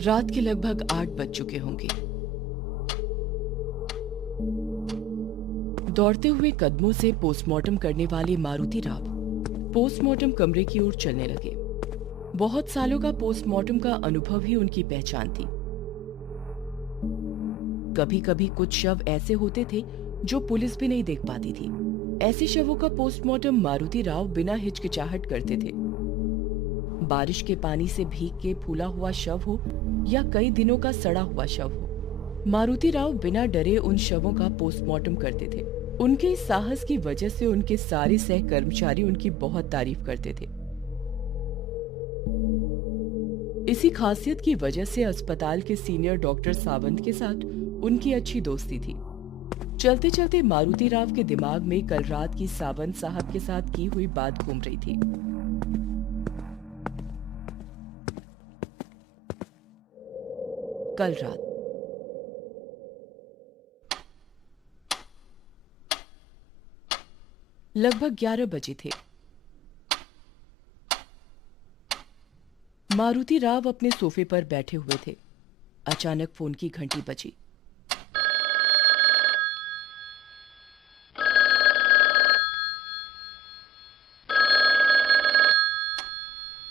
रात के लगभग 8 बज चुके होंगे। दौड़ते हुए कदमों से पोस्टमार्टम करने वाले मारुति राव पोस्टमार्टम कमरे की ओर चलने लगे। बहुत सालों का पोस्टमार्टम का अनुभव ही उनकी पहचान थी। कभी कभी कुछ शव ऐसे होते थे जो पुलिस भी नहीं देख पाती थी। ऐसे शवों का पोस्टमार्टम मारुति राव बिना हिचकिचाहट करते थे। बारिश के पानी से भीग के फूला हुआ शव हो या कई दिनों का सड़ा हुआ शव हो, मारुति राव बिना डरे उन शवों का पोस्टमार्टम करते थे। उनके इस साहस की वजह से उनके सारे सहकर्मचारी उनकी बहुत तारीफ करते थे। इसी खासियत की वजह से अस्पताल के सीनियर डॉक्टर सावंत के साथ उनकी अच्छी दोस्ती थी। चलते चलते मारुति राव के दिमाग में कल रात की सावंत साहब के साथ की हुई बात घूम रही थी। कल रात लगभग 11 बजे थे। मारुति राव अपने सोफे पर बैठे हुए थे। अचानक फोन की घंटी बजी।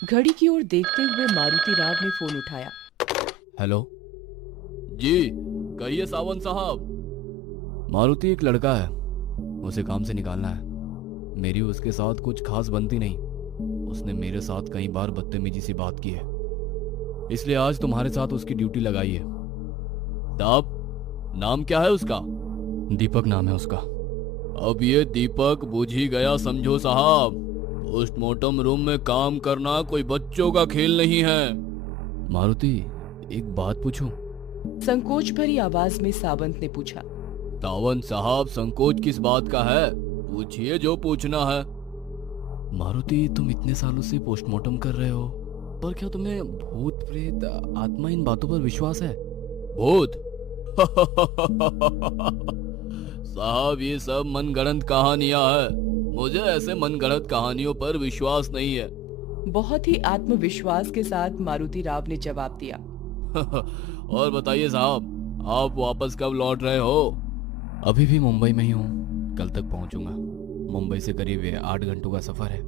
घड़ी की ओर देखते हुए मारुति राव ने फोन उठाया। हेलो जी कहिए सावंत साहब। मारुति, एक लड़का है, उसे काम से निकालना है। मेरी उसके साथ कुछ खास बनती नहीं। उसने मेरे साथ कई बार बदतमीजी से बात की है, इसलिए आज तुम्हारे साथ उसकी ड्यूटी लगाई है। साहब नाम क्या है उसका? दीपक नाम है उसका। अब ये दीपक बुझ ही गया समझो साहब। पोस्टमार्टम रूम में काम करना कोई बच्चों का खेल नहीं है। मारुति, एक बात पूछूं? संकोच भरी आवाज में सावंत ने पूछा। सावंत साहब, संकोच किस बात का है? पूछिए जो पूछना है। मारुति, तुम इतने सालों से पोस्टमार्टम कर रहे हो, पर क्या तुम्हें भूत प्रेत आत्मा इन बातों पर विश्वास है? भूत? साहब ये सब मनगढ़ंत कहानियां है। मुझे ऐसे मनगढ़ंत कहानियों पर विश्वास नहीं है। बहुत ही आत्मविश्वास के साथ मारुति राव ने जवाब दिया। और बताइए साहब, आप वापस कब लौट रहे हो? अभी भी मुंबई में ही हूँ, कल तक पहुंचूंगा। मुंबई से करीब 8 घंटों का सफर है।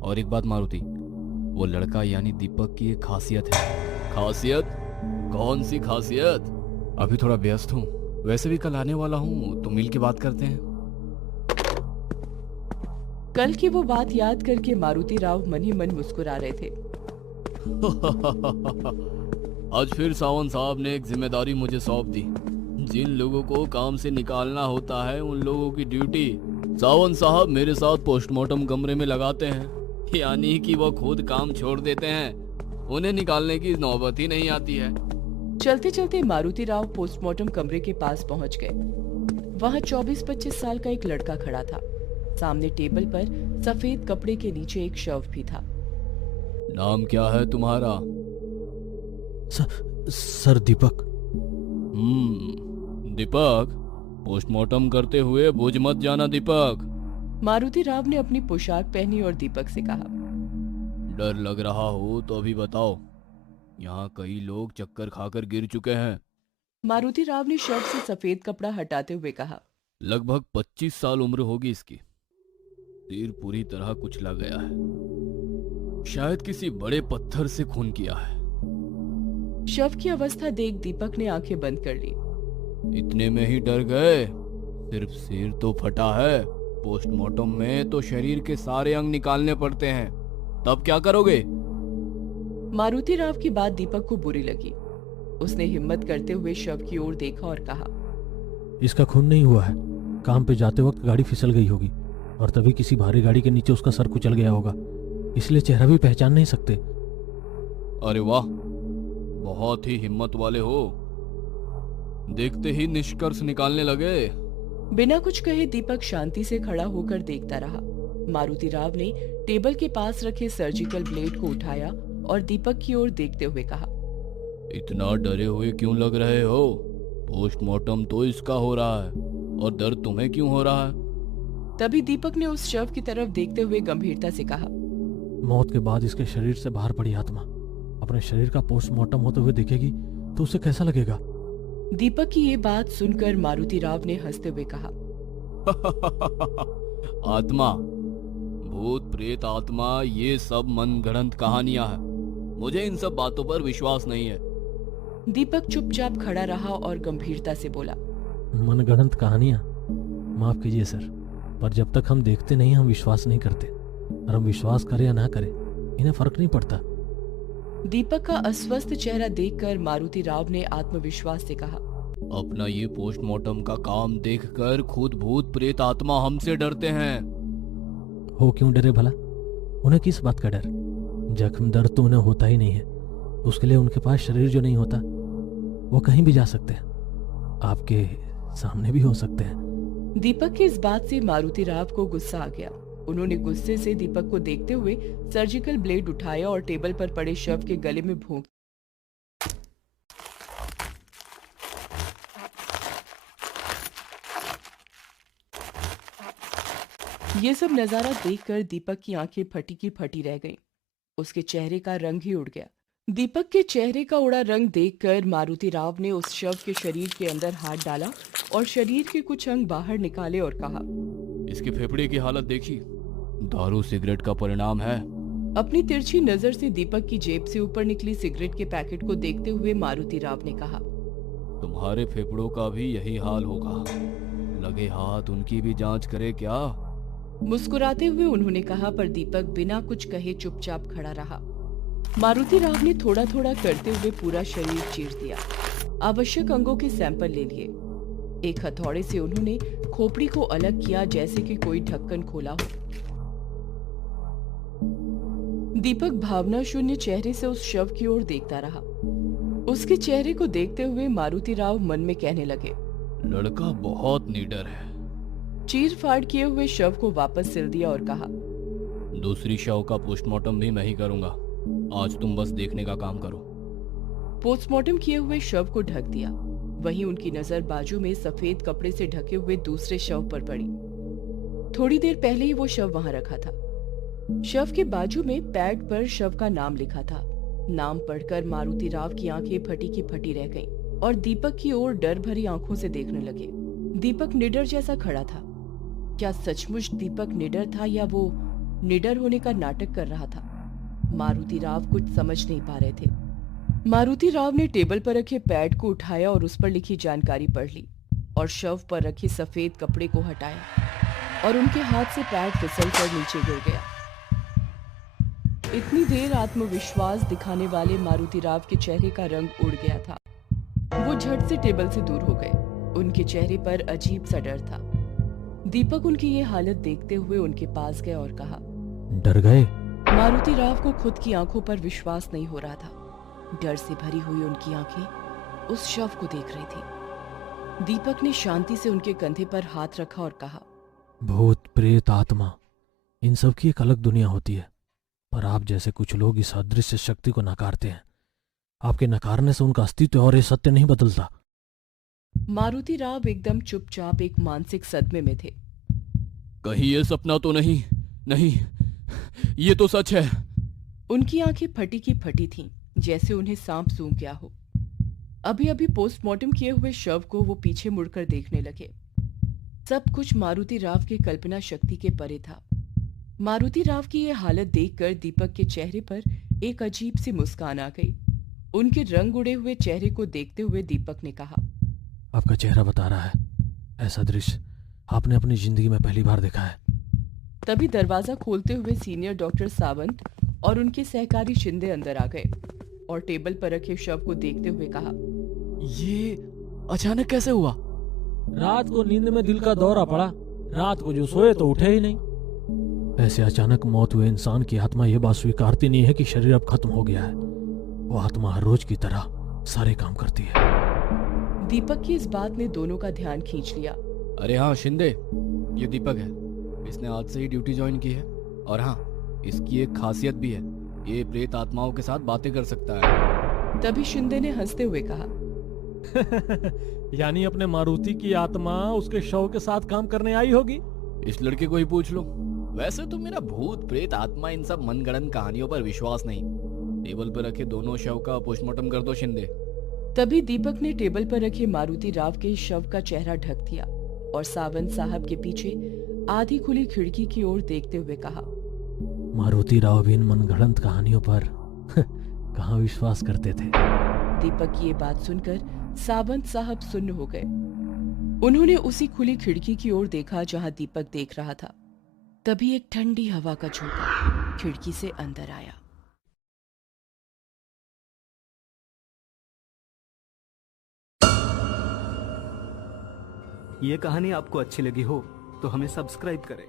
और एक बात मारुति, वो लड़का यानी दीपक की एक खासियत है। खासियत? कौन सी खासियत? अभी थोड़ा व्यस्त हूँ, वैसे भी कल आने वाला हूँ, तो मिल के बात करते हैं। कल की वो बात याद करके मारुति राव मन ही मन मुस्कुरा रहे थे। आज फिर सावंत साहब ने एक जिम्मेदारी मुझे सौंप दी। जिन लोगों को काम से निकालना होता है उन लोगों की ड्यूटी सावंत साहब मेरे साथ पोस्टमार्टम कमरे में लगाते हैं। यानी कि वो खुद काम छोड़ देते हैं, उन्हें निकालने की नौबत ही नहीं आती है। चलते चलते मारुति राव पोस्टमार्टम कमरे के पास पहुंच गए। वहां 24-25 साल का एक लड़का खड़ा था। सामने टेबल पर सफेद कपड़े के नीचे एक शव भी था। नाम क्या है तुम्हारा? सर दीपक। दीपक, पोस्टमार्टम करते हुए बुझ मत जाना दीपक। मारुति राव ने अपनी पोशाक पहनी और दीपक से कहा। डर लग रहा हो तो अभी बताओ, यहाँ कई लोग चक्कर खाकर गिर चुके हैं। मारुति राव ने शव से सफेद कपड़ा हटाते हुए कहा। लगभग 25 साल उम्र होगी इसकी। सिर पूरी तरह कुचला गया है, शायद किसी बड़े पत्थर से खून किया है। शव की अवस्था देख दीपक ने आंखें बंद कर ली। इतने में ही डर गए? सिर्फ सिर तो फटा है, पोस्टमार्टम में तो शरीर के सारे अंग निकालने पड़ते हैं, तब क्या करोगे? मारुति राव की बात दीपक को बुरी लगी। उसने हिम्मत करते हुए शव की ओर देखा और कहा। इसका खून नहीं हुआ है, काम पे जाते वक्त गाड़ी फिसल गई होगी और तभी किसी भारी गाड़ी के नीचे उसका सर कुचल गया होगा, इसलिए चेहरा भी पहचान नहीं सकते। अरे वाह, बहुत ही हिम्मत वाले हो। देखते ही निष्कर्ष निकालने लगे। बिना कुछ कहे दीपक शांति से खड़ा होकर देखता रहा। मारुति राव ने टेबल के पास रखे सर्जिकल ब्लेड को उठाया और दीपक की ओर देखते हुए कहा। इतना डरे हुए क्यों लग रहे हो? पोस्टमार्टम तो इसका हो रहा है और दर्द तुम्हें क्यों हो रहा है? तभी दीपक ने उस शव की तरफ देखते हुए गंभीरता से कहा। मौत के बाद इसके शरीर से बाहर पड़ी आत्मा अपने शरीर का पोस्टमार्टम होते हुए देखेगी तो उसे कैसा लगेगा? दीपक की ये बात सुनकर मारुति राव ने हंसते हुए कहा, आत्मा, भूत प्रेत आत्मा, ये सब मनगढ़ंत कहानियां हैं। मुझे इन सब बातों पर विश्वास नहीं है। दीपक चुपचाप खड़ा रहा और गंभीरता से बोला, मनगढ़ंत कहानियां? माफ कीजिए सर, पर जब तक हम देखते नहीं हम विश्वास नहीं करते। और हम विश्वास करें या ना करें इन्हें फर्क नहीं पड़ता। दीपक का अस्वस्थ चेहरा देखकर मारुति राव ने आत्मविश्वास से कहा, अपना ये पोस्टमार्टम का काम देखकर खुद भूत प्रेत आत्मा हमसे डरते हैं। हो क्यों डरे भला? उन्हें किस बात का डर? जख्म दर्द तो उन्हें होता ही नहीं है। उसके लिए उनके पास शरीर जो नहीं होता, वो कहीं भी जा सकते हैं, आपके सामने भी हो सकते हैं। दीपक की इस बात से मारुति राव को गुस्सा आ गया। उन्होंने गुस्से से दीपक को देखते हुए सर्जिकल ब्लेड उठाया और टेबल पर पड़े शव के गले में भोंक। ये सब नजारा देखकर दीपक की आंखें फटी की फटी रह गईं। उसके चेहरे का रंग ही उड़ गया। दीपक के चेहरे का उड़ा रंग देखकर मारुति राव ने उस शव के शरीर के अंदर हाथ डाला और शरीर के कुछ अंग बाहर निकाले और कहा, इसके फेफड़े की हालत देखी, दारू सिगरेट का परिणाम है। अपनी तिरछी नजर से दीपक की जेब से ऊपर निकली सिगरेट के पैकेट को देखते हुए मारुति राव ने कहा, तुम्हारे फेफड़ों का भी यही हाल होगा। लगे हाथ उनकी भी जांच करे क्या? मुस्कुराते हुए उन्होंने कहा, पर दीपक बिना कुछ कहे चुपचाप खड़ा रहा। मारुति राव ने थोड़ा थोड़ा करते हुए पूरा शरीर चीर दिया। आवश्यक अंगों के सैंपल ले लिए। एक हथौड़े से उन्होंने खोपड़ी को अलग किया जैसे कि कोई ढक्कन खोला हो। दीपक भावना शून्य चेहरे से उस शव की ओर देखता रहा। उसके चेहरे को देखते हुए मारुति राव मन में कहने लगे, लड़का बहुत निडर है। चीर फाड़ किए हुए शव को वापस सिल दिया और कहा, दूसरी शव का पोस्टमार्टम भी मैं ही करूंगा। आज तुम बस देखने का काम करो। पोस्टमार्टम किए हुए शव को ढक दिया। वहीं उनकी नजर बाजू में सफेद कपड़े से ढके हुए दूसरे शव पर पड़ी। थोड़ी देर पहले ही वो शव वहां रखा था। शव के बाजू में पैड पर शव का नाम लिखा था। नाम पढ़कर मारुति राव की आंखें फटी की फटी रह गईं और दीपक की ओर डर भरी आंखों से देखने लगे। दीपक निडर जैसा खड़ा था। क्या सचमुच दीपक निडर था या वो निडर होने का नाटक कर रहा था? मारुति राव कुछ समझ नहीं पा रहे थे। मारुति राव ने टेबल पर रखे पैड को उठाया और उस पर लिखी जानकारी पढ़ ली और शव पर रखे सफेद कपड़े को हटाया और उनके हाथ से पैड फिसल कर नीचे गिर गया। इतनी देर आत्मविश्वास दिखाने वाले मारुति राव के चेहरे का रंग उड़ गया था। वो झट से टेबल से दूर हो गए। उनके चेहरे पर अजीब सा डर था। दीपक उनकी ये हालत देखते हुए उनके पास गया और कहा, डर गए? मारुति राव को खुद की आंखों पर विश्वास नहीं हो रहा था। डर से भरी हुई उनकी आंखें उस शव को देख रही थी। दीपक ने शांति से उनके कंधे पर हाथ रखा और कहा, भूत प्रेत आत्मा, इन सब की एक अलग दुनिया होती है, पर आप जैसे कुछ लोग इस अदृश्य शक्ति को नकारते हैं। आपके नकारने से उनका अस्तित्व और ये सत्य नहीं बदलता। मारुति राव एकदम चुपचाप एक मानसिक सदमे में थे। कहीं ये सपना तो नहीं? नहीं, ये तो सच है। उनकी आंखें फटी की फटी थीं, जैसे उन्हें सांप सूंघ गया हो। अभी अभी पोस्टमार्टम किए हुए शव को वो पीछे मुड़कर देखने लगे। सब कुछ मारुति राव की कल्पना शक्ति के परे था। मारुति राव की ये हालत देखकर दीपक के चेहरे पर एक अजीब सी मुस्कान आ गई। उनके रंग उड़े हुए चेहरे को देखते हुए दीपक ने कहा, आपका चेहरा बता रहा है, ऐसा दृश्य आपने अपनी जिंदगी में पहली बार देखा है। तभी दरवाजा खोलते हुए सीनियर डॉक्टर सावंत और उनके सहकारी शिंदे अंदर आ गए और टेबल पर रखे शव को देखते हुए कहा, ये अचानक कैसे हुआ? रात को नींद में दिल का दौरा पड़ा। रात को जो सोए तो उठे ही नहीं। ऐसे अचानक मौत हुए इंसान की आत्मा यह बात स्वीकारती नहीं है कि शरीर अब खत्म हो गया है। वो आत्मा हर रोज की तरह सारे काम करती है। दीपक की इस बात ने दोनों का ध्यान खींच लिया। अरे हाँ शिंदे, ये दीपक है। इसने आज से ही ड्यूटी ज्वाइन की है। और हाँ, इसकी एक खासियत भी है, ये प्रेत आत्माओं के साथ बातें कर सकता है। तभी शिंदे ने हंसते हुए कहा, यानी अपने मारुति की आत्मा उसके शव के साथ काम करने आई होगी। इस लड़के को ही पूछ लो। वैसे तो मेरा भूत प्रेत आत्मा इन सब मनगढ़ंत कहानियों पर विश्वास नहीं, टेबल पर रखे दोनों शव का पोस्टमार्टम कर दो शिंदे। तभी दीपक ने टेबल पर रखे मारुति राव के शव का चेहरा ढक दिया और सावंत साहब के पीछे आधी खुली खिड़की की ओर देखते हुए कहा, मारुति राव भी इन मनगढ़ंत कहानियों पर कहाँ विश्वास करते थे। दीपक की ये बात सुनकर सावंत साहब सुन्न हो गए। उन्होंने उसी खुली खिड़की की ओर देखा जहां दीपक देख रहा था। तभी एक ठंडी हवा का झोंका खिड़की से अंदर आया। ये कहानी आपको अच्छी लगी हो तो हमें सब्सक्राइब करें